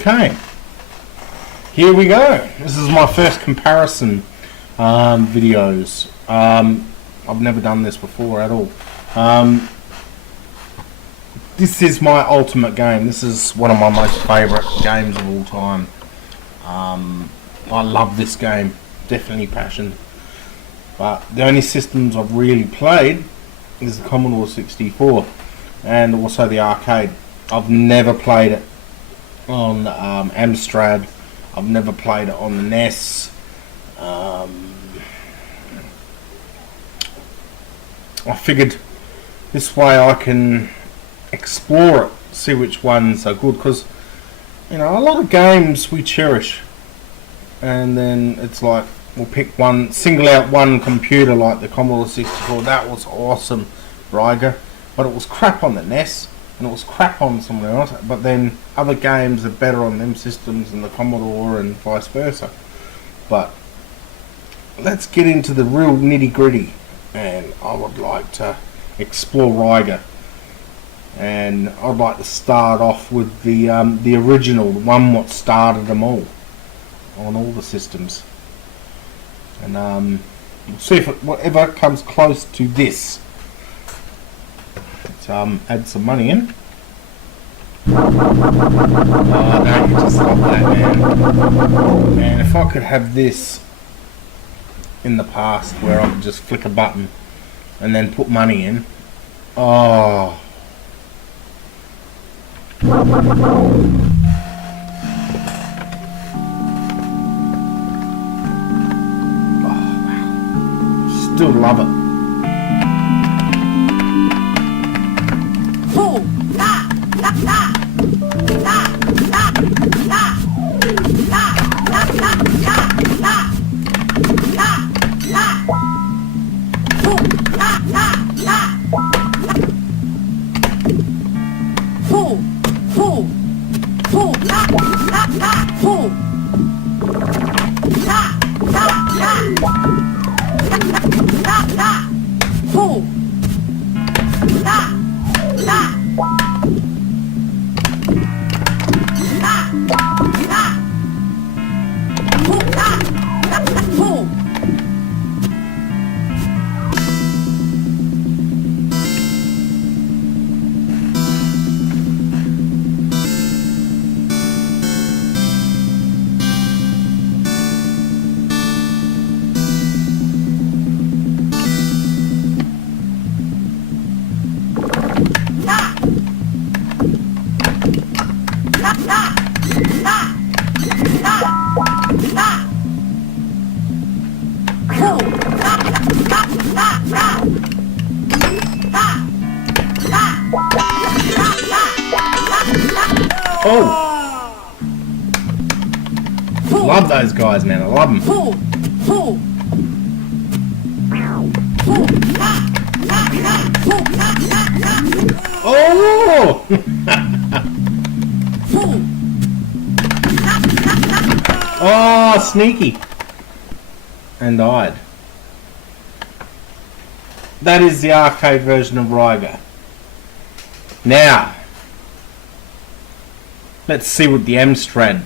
Okay, here we go. This is my first comparison videos. I've never done this before at all. This is my ultimate game. This is one of my most favourite games of all time. I love this game, definitely passion. But the only systems I've really played is the Commodore 64 and also the arcade. I've never played it on Amstrad. I've never played it on the NES. I figured this way I can explore it, see which ones are good, because you know, a lot of games we cherish and then it's like we'll pick one, single out one computer like the Commodore 64. That was awesome, rygar, but it was crap on the NES and it was crap on somewhere else, but then other games are better on them systems than the Commodore and vice versa. But let's get into the real nitty gritty, and I would like to explore rygar, and I'd like to start off with the original, the one what started them all on all the systems, and we'll see if whatever comes close to this. Let's add some money in. Oh, don't you just love that, man. And if I could have this in the past where I could just flick a button and then put money in. Oh. Still love it. Oh! Love those guys, man. I love them. Oh! Oh, sneaky. And died. That is the arcade version of rygar. Now, let's see what the Amstrad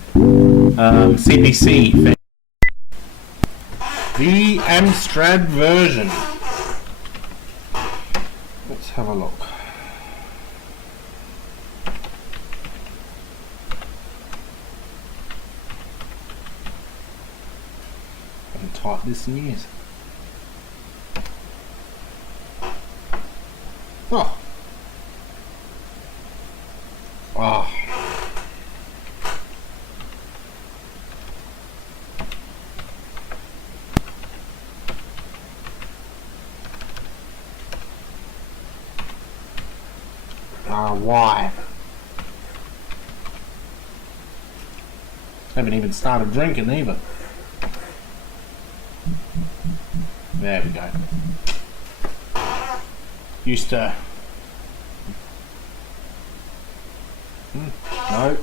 CPC. The Amstrad version. Let's have a look. I haven't typed this in years. Oh. Oh. Why? Haven't even started drinking either. There we go. Used to... no,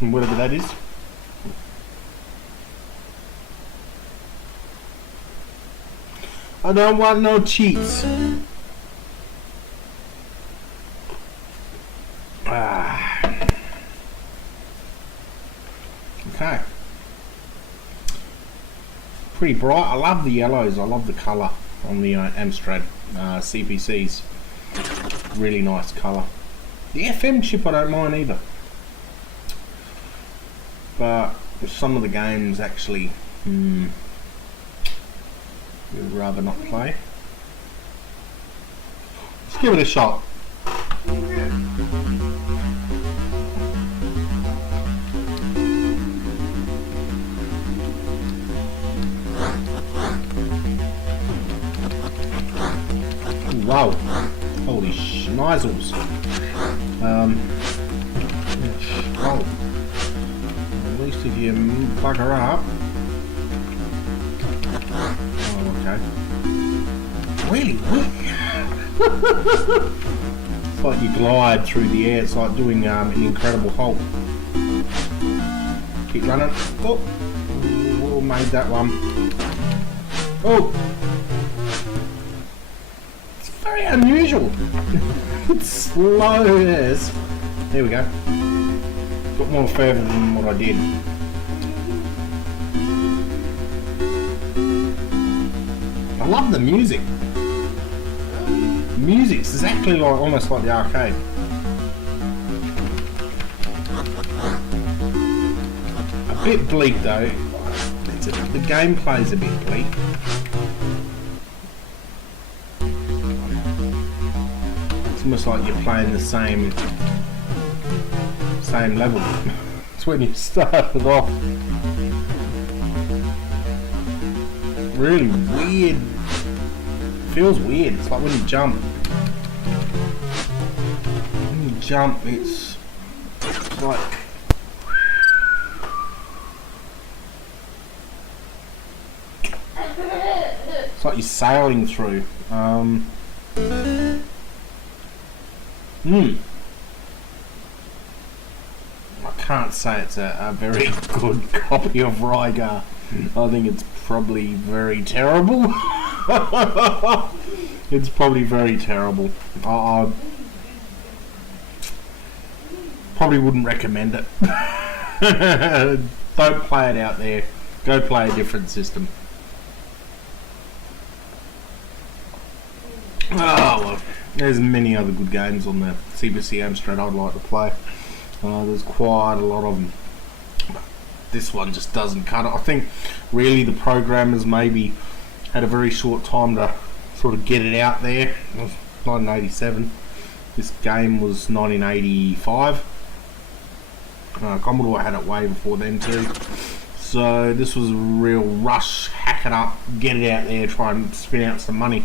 whatever that is. I don't want no cheats. pretty bright. I love the yellows. I love the colour on the Amstrad CPCs. Really nice colour. The FM chip I don't mind either. But some of the games actually would rather not play. Let's give it a shot. Wow, holy schnizzles. Oh, at least if you bugger up. Oh, okay. Really? It's like you glide through the air. It's like doing an Incredible Hulk. Keep running. Oh, made that one. Oh. Very unusual. It's slow as. There we go. Got more further than what I did. I love the music. The music's exactly like, almost like the arcade. A bit bleak though. The gameplay's a bit bleak. Almost like you're playing the same level. It's when you started off. Really weird. Feels weird. It's like when you jump. When you jump, it's like you're sailing through. I can't say it's a very good copy of Rygar. I think it's probably very terrible. It's probably very terrible. I probably wouldn't recommend it. Don't play it out there. Go play a different system. Oh well. There's many other good games on the CPC Amstrad I'd like to play. There's quite a lot of them. But this one just doesn't cut it. I think really the programmers maybe had a very short time to sort of get it out there. It was 1987. This game was 1985. Commodore had it way before then too. So this was a real rush, hack it up, get it out there, try and spin out some money.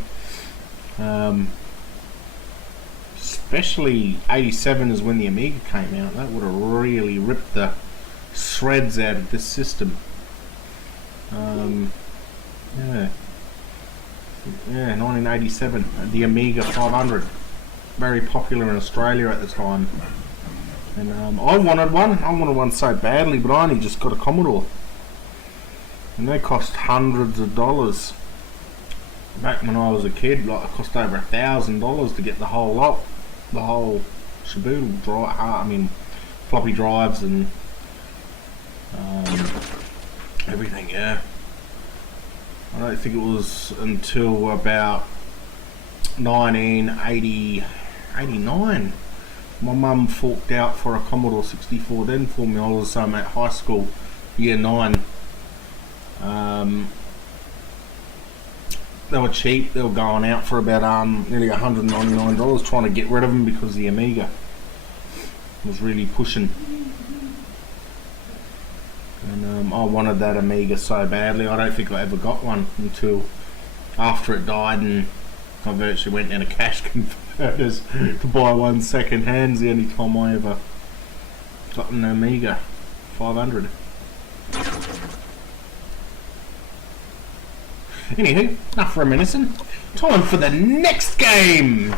Especially 87 is when the Amiga came out. That would have really ripped the shreds out of this system. Yeah, 1987, the Amiga 500, very popular in Australia at the time. And I wanted one so badly, but I only just got a Commodore, and they cost hundreds of dollars. Back when I was a kid, like, it cost over $1,000 to get the whole lot, the whole shaboodle drive. I mean, floppy drives and everything. Yeah, I don't think it was until about 1989 my mum forked out for a Commodore 64 then for me. I was at high school, year 9. They were cheap. They were going out for about nearly $199, trying to get rid of them because the Amiga was really pushing. And I wanted that Amiga so badly. I don't think I ever got one until after it died, and I virtually went down to cash converters to buy one second hand. It's the only time I ever got an Amiga 500. Anywho, enough reminiscing. Time for the next game.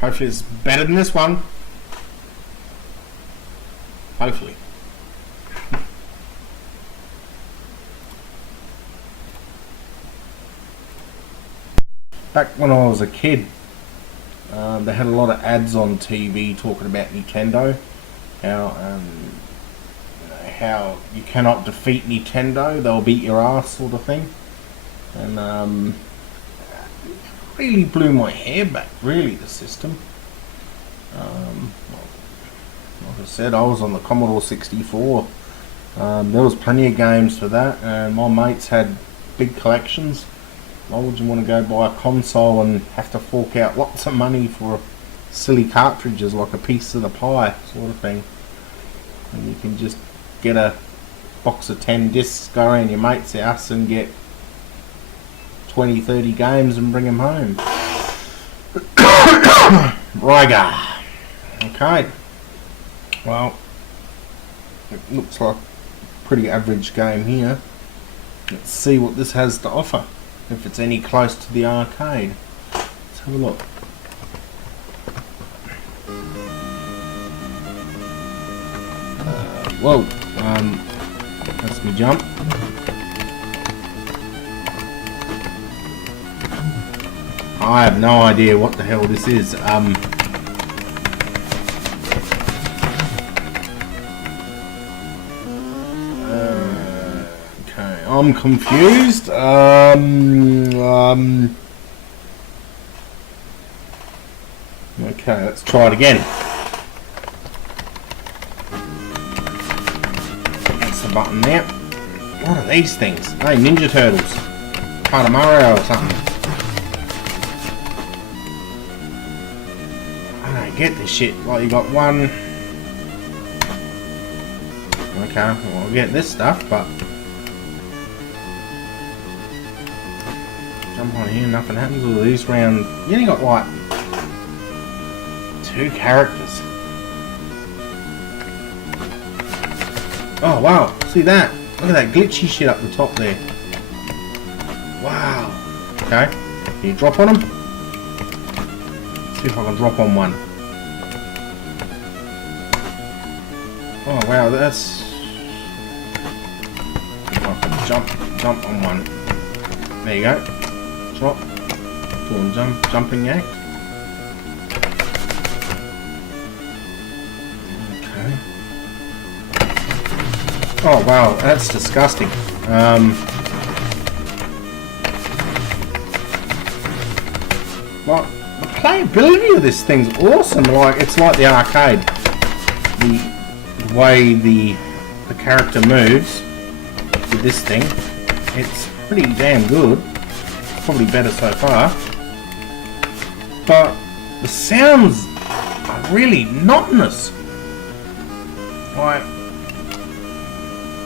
Hopefully it's better than this one. Hopefully. Back when I was a kid, they had a lot of ads on TV talking about Nintendo, how you cannot defeat Nintendo, they'll beat your ass sort of thing. And really blew my hair back, really, the system. Like I said, I was on the Commodore 64. There was plenty of games for that, and my mates had big collections. Why would you want to go buy a console and have to fork out lots of money for silly cartridges like a piece of the pie sort of thing? And you can just get a box of 10 discs, go around your mate's house and get 20, 30 games and bring them home. Rygar. Okay. Well, it looks like a pretty average game here. Let's see what this has to offer, if it's any close to the arcade. Let's have a look. Whoa, that's me jump. I have no idea what the hell this is. Okay, I'm confused. Okay, let's try it again. That's the button there. What are these things? Hey, Ninja Turtles. Part of Mario or something. I don't get this shit. Like, you got one. Okay, well, I'll get this stuff, but jump on here, nothing happens with these round. You only got like 2 characters. Oh wow, see that? Look at that glitchy shit up the top there. Wow. Okay, can you drop on them? See if I can drop on one. Oh wow, that's... I can jump on one. There you go. Drop. Doing jumping act. Okay. Oh wow, that's disgusting. Well, the playability of this thing's awesome. Like, it's like the arcade. The way the character moves with this thing, it's pretty damn good. Probably better so far. But the sounds are really monotonous. Like,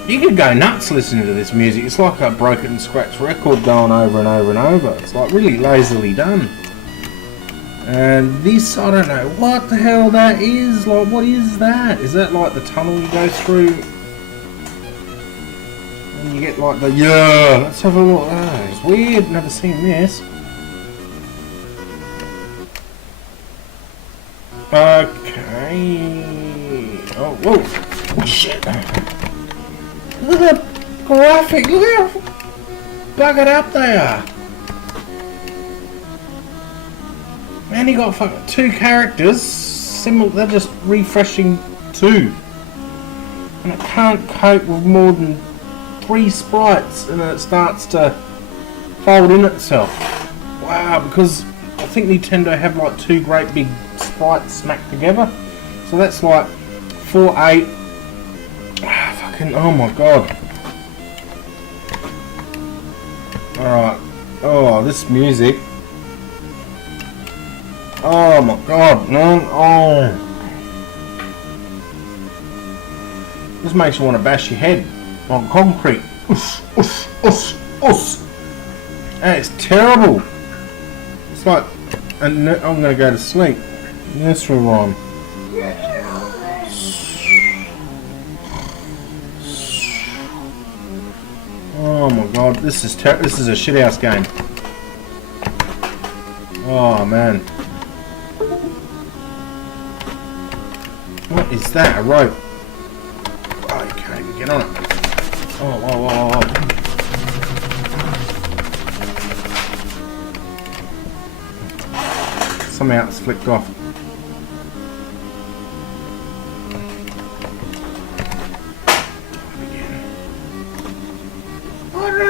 you could go nuts listening to this music. It's like a broken scratch record going over and over and over. It's like really lazily done. And this, I don't know what the hell that is. Like, what is that? Is that like the tunnel you go through? And you get like the, yeah, let's have a look. Oh, it's weird, never seen this. Okay. Oh, whoa. Oh, shit. Look at the graphic. Look how buggered up they are. And you got fucking 2 characters. They're just refreshing 2. And it can't cope with more than 3 sprites, and then it starts to fold in itself. Wow, because I think Nintendo have like 2 great big sprites smacked together. So that's like 4, 8. Fucking, oh my god. Alright. Oh, this music. Oh my god, man. Oh. This makes you want to bash your head on concrete. Oof, oof, oof, oof. And it's terrible. It's like, and I'm going to go to sleep. Nursery rhyme. Oh my god, this is a shithouse game. Oh man. What is that? A rope? Oh, you can't even get on it. Oh, whoa, whoa, whoa, whoa. Somehow it's flicked off.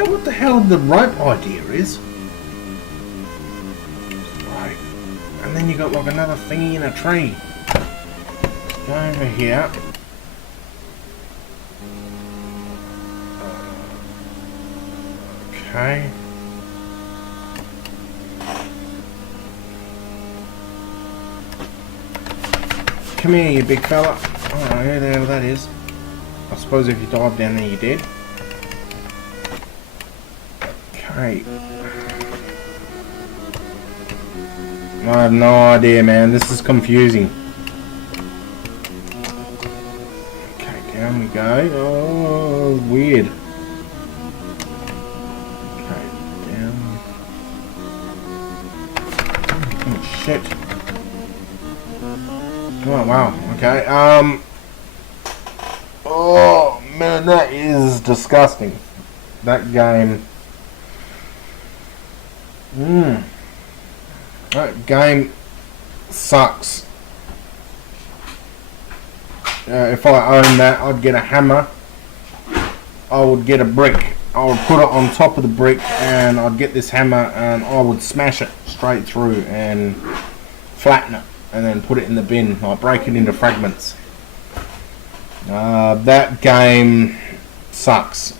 know what the hell the rope idea is. Right. And then you got like another thingy in a tree. Go over here. Okay. Come here, you big fella. Oh, yeah, there that is. I suppose if you dive down there, you're dead. Okay. I have no idea, man. This is confusing. Okay, down we go. Oh, weird. Okay, down. Oh, shit. Oh, wow. Okay, oh, man, that is disgusting. That game. That game sucks. If I owned that, I'd get a hammer. I would get a brick. I would put it on top of the brick, and I'd get this hammer, and I would smash it straight through and flatten it, and then put it in the bin. I'd break it into fragments. That game sucks.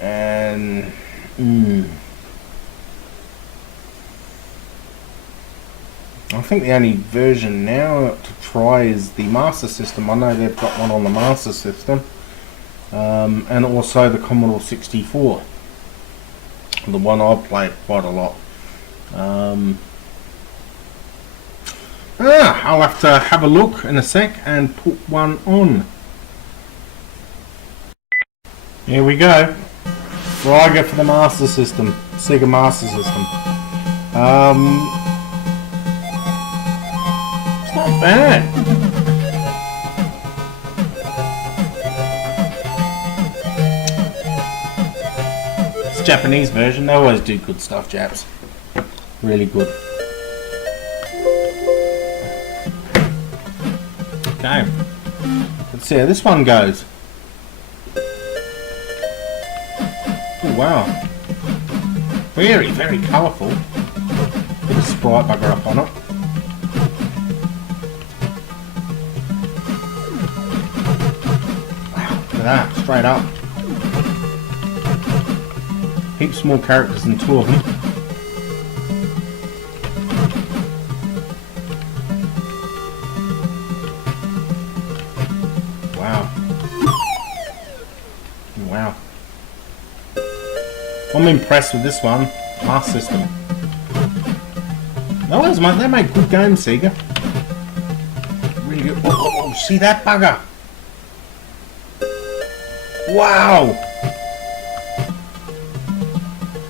And I think the only version now to try is the Master System. I know they've got one on the Master System, and also the Commodore 64. The one I've played quite a lot. I'll have to have a look in a sec and put one on. Here we go. Rygar for the Master System. Sega Master System. It's not bad. It's a Japanese version. They always do good stuff, Japs. Really good. Okay. Let's see how this one goes. Oh, wow. Very, very colourful. Bit of sprite bugger up on it. Wow, look at that, straight up. Heaps more characters than two of them. Wow. Wow. I'm impressed with this one. Master System. They make good games, Sega. Really good. Oh, see that bugger? Wow!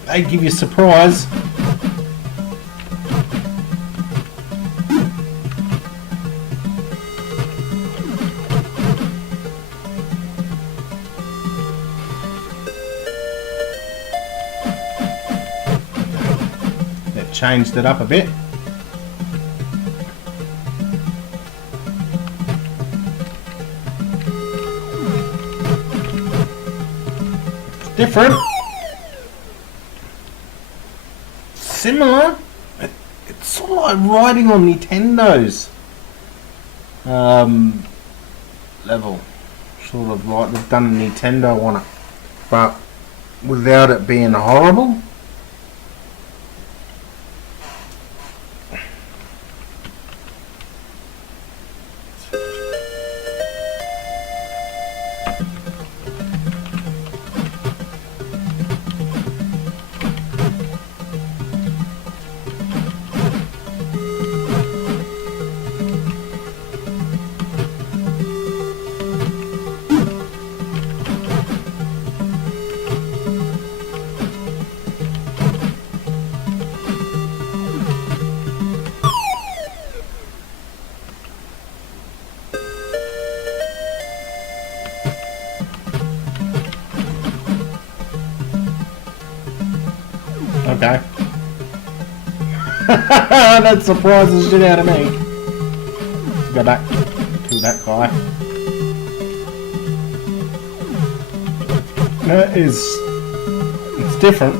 They give you a surprise. They've changed it up a bit. It's different. Similar. It's sort of like riding on Nintendo's level. Sort of like they've done a Nintendo on it, but without it being horrible. Okay. That surprises the shit out of me. Go back. Kill that guy. it's different.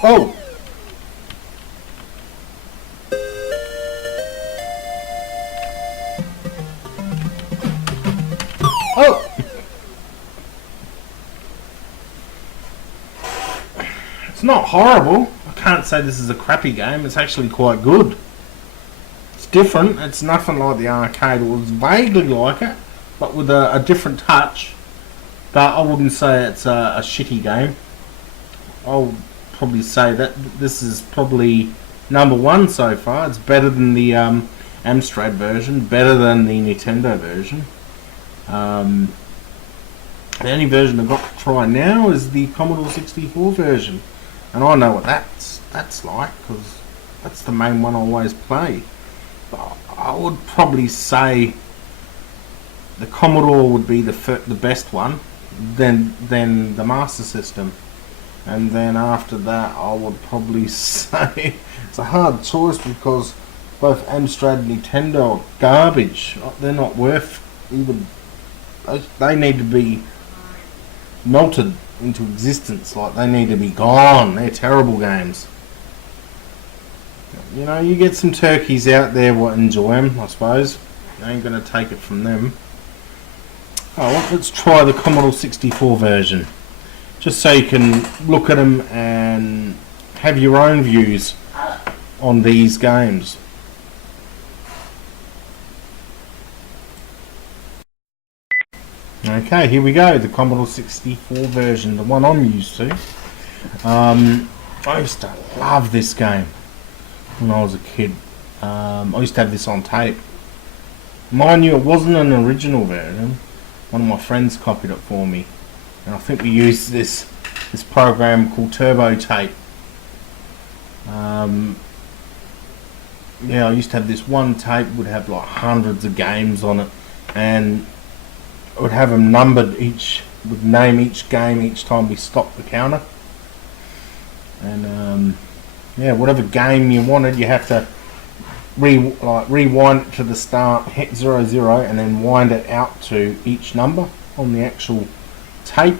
Oh! Oh! It's not horrible. I can't say this is a crappy game. It's actually quite good. It's different. It's nothing like the arcade. It was vaguely like it, but with a different touch. But I wouldn't say it's a shitty game. I'll probably say that this is probably #1 so far. It's better than the Amstrad version, better than the Nintendo version. The only version I've got to try now is the Commodore 64 version, and I know what that's like because that's the main one I always play. But I would probably say the Commodore would be the best one, then the Master System, and then after that I would probably say it's a hard choice because both Amstrad and Nintendo are garbage. They're not worth even. They need to be melted into existence. Like, they need to be gone. They're terrible games. You know, you get some turkeys out there what enjoy them, I suppose. You ain't going to take it from them. Oh, well, let's try the Commodore 64 version, just so you can look at them and have your own views on these games. Okay, here we go, the Commodore 64 version, the one I'm used to. I used to love this game when I was a kid. I used to have this on tape. Mind you, it wasn't an original version. One of my friends copied it for me, and I think we used this program called Turbo Tape. Yeah, I used to have this one tape, would have like hundreds of games on it, and I would have them numbered, would name each game each time we stopped the counter. And yeah, whatever game you wanted, you have to rewind it to the start, hit 00, and then wind it out to each number on the actual tape.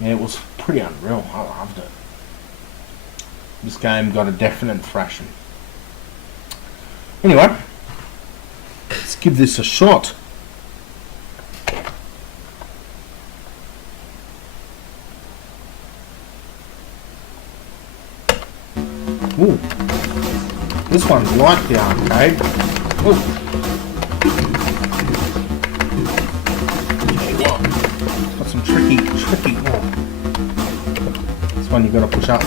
Yeah, it was pretty unreal. I loved it. This game got a definite thrashing. Anyway, let's give this a shot. Ooh, this one's like the arcade. Ooh. Got some tricky. Oh. This one you gotta push up.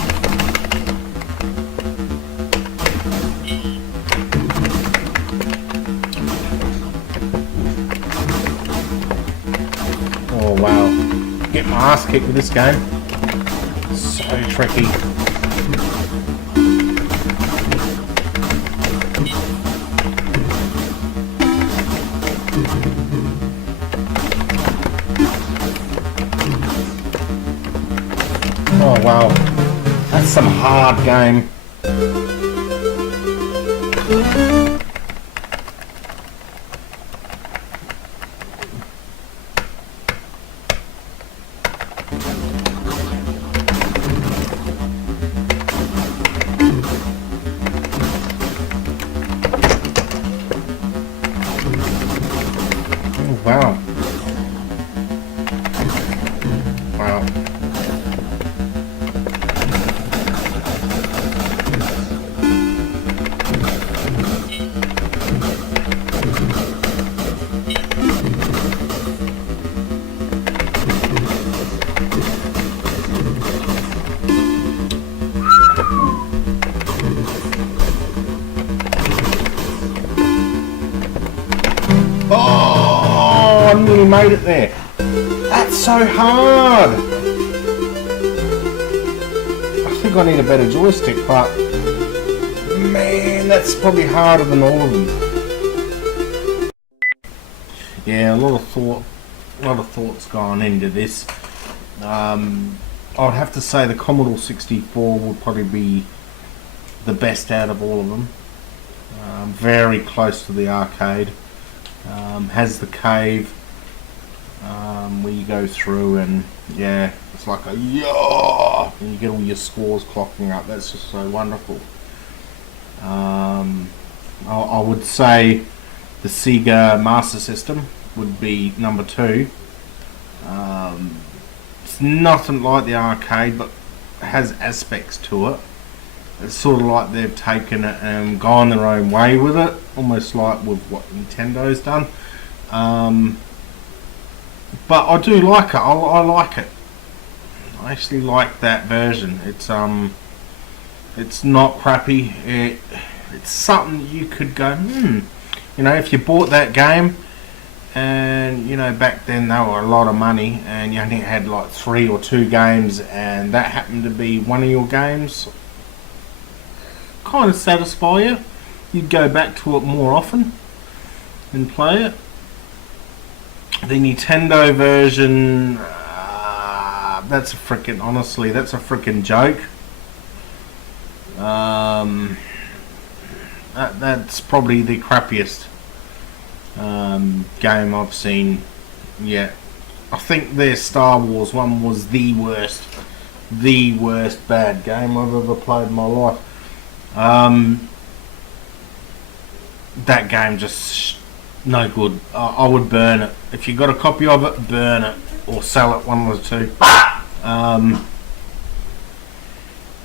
Oh wow, get my ass kicked with this game. So tricky. Oh wow, that's some hard game. Oh wow. Wow. Oh, I nearly made it there. That's so hard. I think I need a better joystick, but man, that's probably harder than all of them. Yeah, a lot of thoughts gone into this. I would have to say the Commodore 64 would probably be the best out of all of them. very close to the arcade. Has the cave where you go through, and yeah, it's like a yeah, and you get all your scores clocking up. That's just so wonderful. I would say the Sega Master System would be number 2. It's nothing like the arcade, but has aspects to it. It's sort of like they've taken it and gone their own way with it, almost like with what Nintendo's done. But I do like it. I like it. I actually like that version. It's not crappy. It's something you could go, you know, if you bought that game, and you know, back then they were a lot of money, and you only had like 3 or 2 games, and that happened to be one of your games, kind of satisfy you. You'd go back to it more often and play it. The Nintendo version, that's a freaking joke. That's probably the crappiest game I've seen yet. I think their Star Wars one was the worst bad game I've ever played in my life. That game just no good. I would burn it. If you got a copy of it, burn it or sell it, one of the two.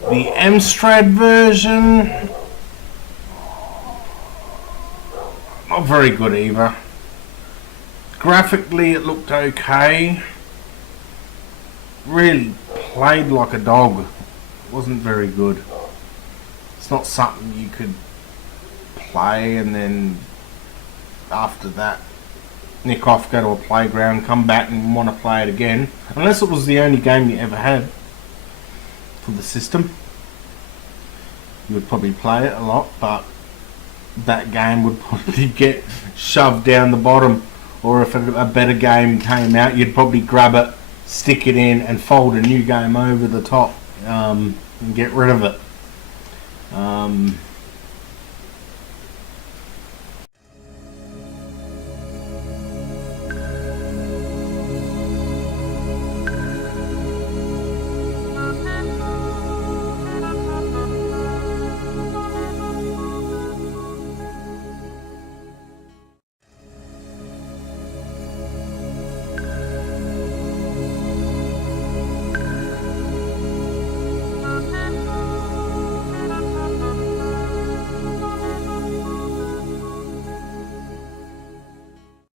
The Amstrad version, not very good either. Graphically, it looked okay. Really played like a dog. It wasn't very good. It's not something you could play and then after that nick off, go to a playground, come back and want to play it again. Unless it was the only game you ever had for the system, you would probably play it a lot, but that game would probably get shoved down the bottom. Or if a better game came out, you'd probably grab it, stick it in and fold a new game over the top, and get rid of it.